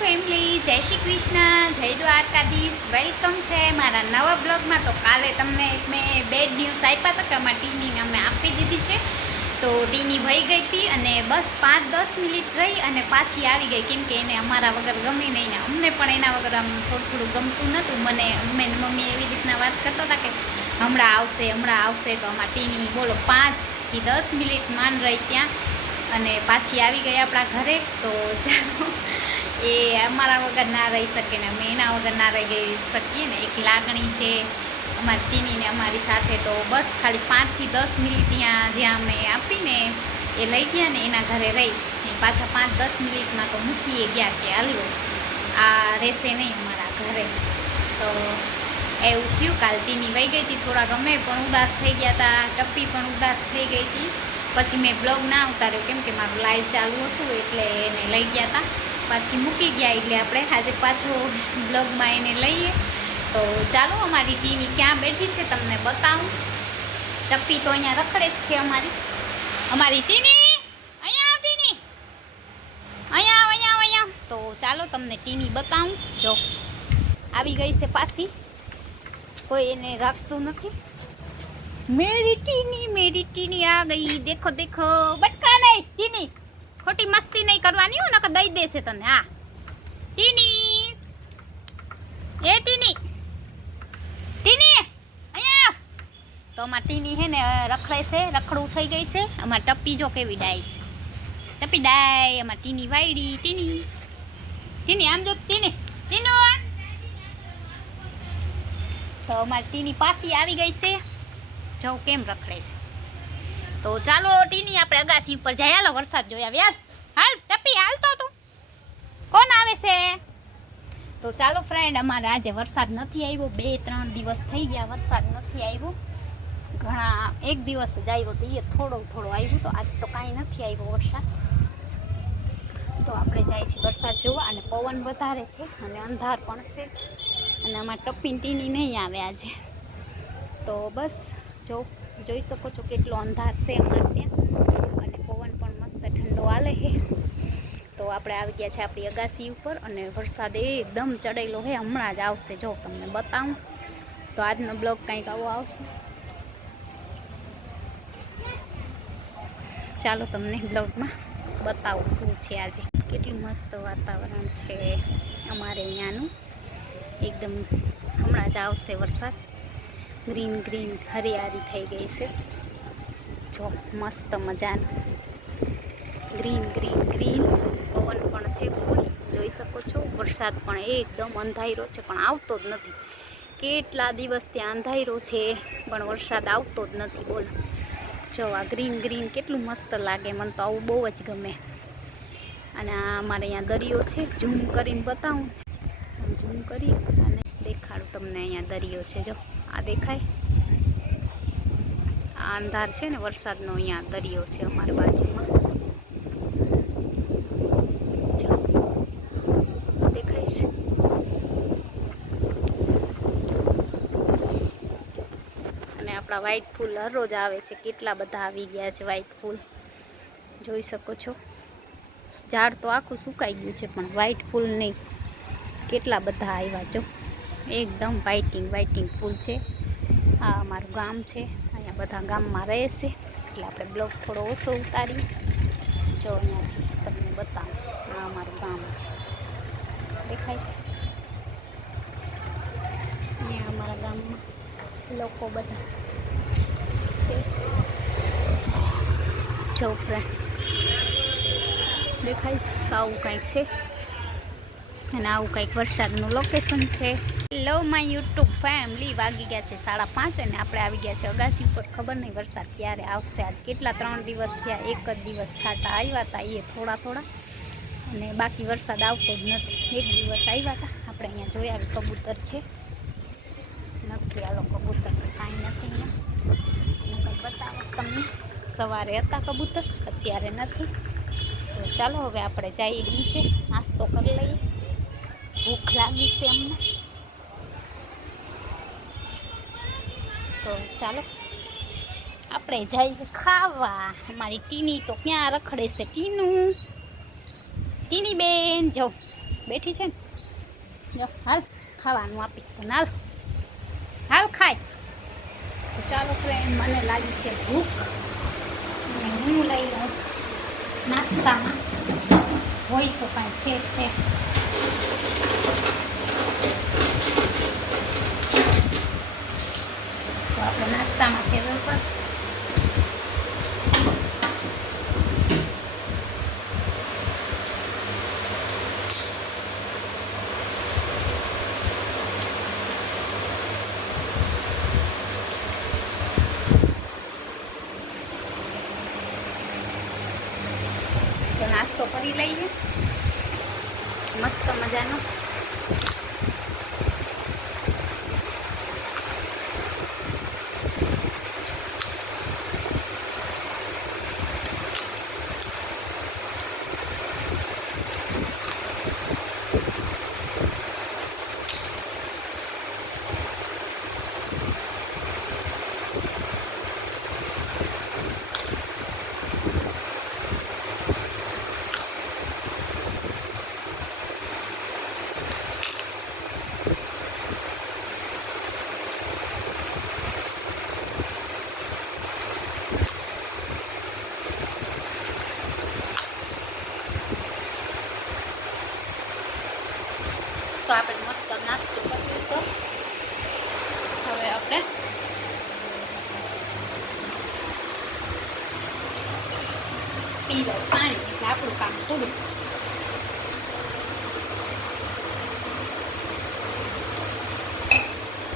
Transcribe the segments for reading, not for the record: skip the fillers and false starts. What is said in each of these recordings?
Family, જય શ્રી કૃષ્ણ, જય Dwarkadhish. Welcome છે મારા નવા બ્લોગમાં. તો કાલે તમને મેં બેડ ન્યૂઝ આપ્યા હતા કે અમારા ટીનીને અમે આપી દીધી છે. તો ટીની વહી ગઈ હતી અને બસ 5-10 મિનિટ રહી અને પાછી આવી ગઈ, કેમ કે એને અમારા વગર ગમી નહીં ને અમને પણ એના વગર આમ થોડું ગમતું નહોતું. અમે મમ્મી એવી રીતના વાત કરતા હતા કે હમણાં આવશે. તો અમારા ટીની બોલો 5 થી 10 મિનિટ માન રહી ત્યાં અને પાછી આવી ગઈ આપણા ઘરે. તો ચાલો, એ અમારા વગર ના રહી શકે ને અમે એના વગર ના રહી શકીએ ને. એક લાગણી છે અમારી ટીનીને અમારી સાથે. તો બસ ખાલી 5 થી 10 મિનિટ ત્યાં જ્યાં અમે આપીને એ લઈ ગયા ને એના ઘરે રહી. એ પાછા 5-10 મિનિટમાં તો મૂકીએ ગયા કે હાલ્યો આ રહેશે નહીં અમારા ઘરે. તો એવું થયું. કાલ ટીની વહી ગઈ હતી, થોડાક અમે પણ ઉદાસ થઈ ગયા હતા, ટપ્પી પણ ઉદાસ થઈ ગઈ હતી. પછી મેં બ્લોગ ના ઉતાર્યો કેમ કે મારું લાઈવ ચાલુ હતું, એટલે એને લઈ ગયા હતા. પાછી મૂકી ગયા એટલે આપણે આજે પાછો બ્લોગમાં એને લઈએ. તો ચાલો, અમારી ટીની ક્યાં બેઠી છે તમને બતાવું. ટપ્પી તો અહીંયા રખડે જ છે અમારી ટીની. અહીંયા આવ ટીની, અહીંયા. તો ચાલો તમને ટીની બતાવું. જો આવી ગઈ છે પાછી, કોઈ એને રાખતું નથી. मेरी टीनी आ गई. देखो बटका नहीं टीनी, खोटी मस्ती नहीं करवानी हो ना, दई देसे तने. हाँ टीनी, ए टीनी અહીંયા. તો અમાર ટીની હે ને રખડે છે, રખડું થઈ ગઈ છે. અમાર ટપ્પી જો કેવી ડાય છે. ટપ્પી ડાય. અમાર ટીની વાયડી. ટીની આમ જો ટીનો. તો અમાર ટીની પાછી આવી ગઈ છે. જો કેમ રખડે છે. તો ચાલો ટીની આપણે અગાસી ઉપર જાય. હાલો, વરસાદ જોયા વ્યાસ. હાલ ટપ્પી, હાલ તો તું. કોણ આવે છે? તો ચાલો ફ્રેન્ડ, અમારે આજે વરસાદ નથી આવ્યો. 2-3 દિવસ થઈ ગયા વરસાદ નથી આવ્યો. ઘણા એક દિવસ જ આવ્યો તો એ થોડો આવ્યો. તો આજે તો કાંઈ નથી આવ્યો વરસાદ. તો આપણે જાય છે વરસાદ જોવા. અને પવન વધારે છે અને અંધાર પણ છે. અને અમારે ટપ્પી ટીની નહીં આવે આજે. તો બસ જોઈ શકો છો કેટલો અંધાર છે અમારે ત્યાં. અને પવન પણ મસ્ત ઠંડો હાલે છે. તો આપણે આવી ગયા છે આપણી અગાસી ઉપર અને વરસાદ એકદમ ચડેલો છે. હમણાં જ આવશે, જો તમને બતાવું. તો આજનો બ્લોગ કંઈક આવો આવશે. ચાલો તમને બ્લોગમાં બતાવું શું છે આજે. કેટલું મસ્ત વાતાવરણ છે અમારે અહીંયાનું. એકદમ હમણાં જ આવશે વરસાદ. ગ્રીન હરિયાળી થઈ ગઈ છે. જો મસ્ત મજાનું ગ્રીન. પવન પણ છે ફૂલ, જોઈ શકો છો. વરસાદ પણ એકદમ અંધારો છે પણ આવતો જ નથી. કેટલા દિવસ ત્યાં અંધારો છે પણ વરસાદ આવતો જ નથી. બોલો, જો આ ગ્રીન કેટલું મસ્ત લાગે. મને તો આવું બહુ જ ગમે. અને આ અમારે અહીંયા દરિયો છે. ઝૂમ કરીને બતાવું. ઝૂમ કરી અને દેખાડું તમને. અહીંયા દરિયો છે, જો આ દેખાય. આ અંધાર છે ને વરસાદનો. અહીંયા દરિયો છે અમારી બાજુમાં. જો દેખાય છે. અને આપણા વ્હાઈટ ફૂલ હરરોજ આવે છે. કેટલા બધા આવી ગયા છે વ્હાઈટ ફૂલ, જોઈ શકો છો. ઝાડ તો આખું સુકાઈ ગયું છે પણ વ્હાઈટ ફૂલ નહીં. કેટલા બધા આવ્યા. જો એકદમ વ્હાઇટિંગ ફૂલ છે. આ અમારું ગામ છે. અહીંયા બધા ગામમાં રહે છે એટલે આપણે બ્લોગ થોડો ઓછો ઉતારી. જો અહીંયાથી તમને બતાવું. આ અમારું ગામ છે, દેખાય છે. અહીંયા અમારા ગામમાં લોકો બધા છે. જો ફ્રેન્ડ દેખાય આવું કંઈક છે. અને આવું કંઈક વરસાદનું લોકેશન છે. હેલો માય યુટ્યુબ ફેમિલી, વાગી ગયા છે 5:30 અને આપણે આવી ગયા છે અગાસી ઉપર. ખબર નહીં વરસાદ ક્યારે આવશે. આજ કેટલા 3 દિવસ થયા, એક જ દિવસ છાંટા આવ્યા હતા, એ થોડા અને બાકી વરસાદ આવતો જ નથી. એક દિવસ આવ્યા હતા. આપણે અહીંયા જોઈ આવી કબૂતર છે નથી. આલો કબૂતર તો કાંઈ નથી અહીંયા. બતાવો તમને. સવારે હતા કબૂતર, અત્યારે નથી. તો ચાલો હવે આપણે જઈએ નીચે, નાસ્તો કરી લઈએ. ભૂખ લાગી છે અમને. તો ચાલો આપણે જઈએ ખાવા. અમારી ટીની તો ક્યાં રખડે છે. ટીની બેન જો બેઠી છે ને, જો હાલ ખાવાનું આપીશ તો હાલ હાલ ખાય. તો ચાલો ફ્રેન્ડ, મને લાગી છે ભૂખ અને હું લઈ લઉં નાસ્તામાં હોય તો કાંઈ છે. તો આપણે નાસ્તામાં છે બરાબર. તો નાસ્તો કરી લઈએ મસ્ત મજાનો. તો આપણે મસ્ત નાસ્તો કરીએ. તો હવે આપણે પી લો પાણી, એટલે આપણું કામ પૂરું.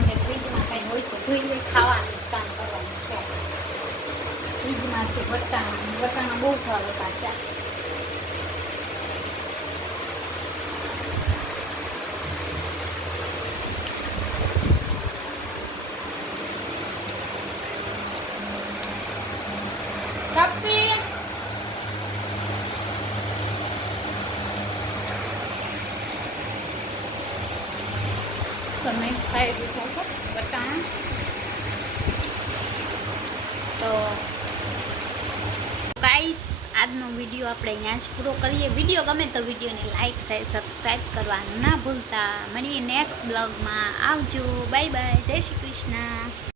અને ફ્રીજમાં કંઈ હોય તો ધોઈ લઈ, ખાવાનું જ કામ કરવાનું છે. ફ્રીજમાંથી વટાણા બહુ ભાવે કાચા. તમે ખાઈ લીધા છો વટાણા. તો ગાઈસ, આજનો વિડીયો આપણે અહીંયા જ પૂરો કરીએ. વિડીયો ગમે તો વિડીયોને લાઈક શેર સબસ્ક્રાઈબ કરવાનું ના ભૂલતા. મળીએ નેક્સ્ટ બ્લોગમાં. આવજો, બાય બાય, જય શ્રી કૃષ્ણ.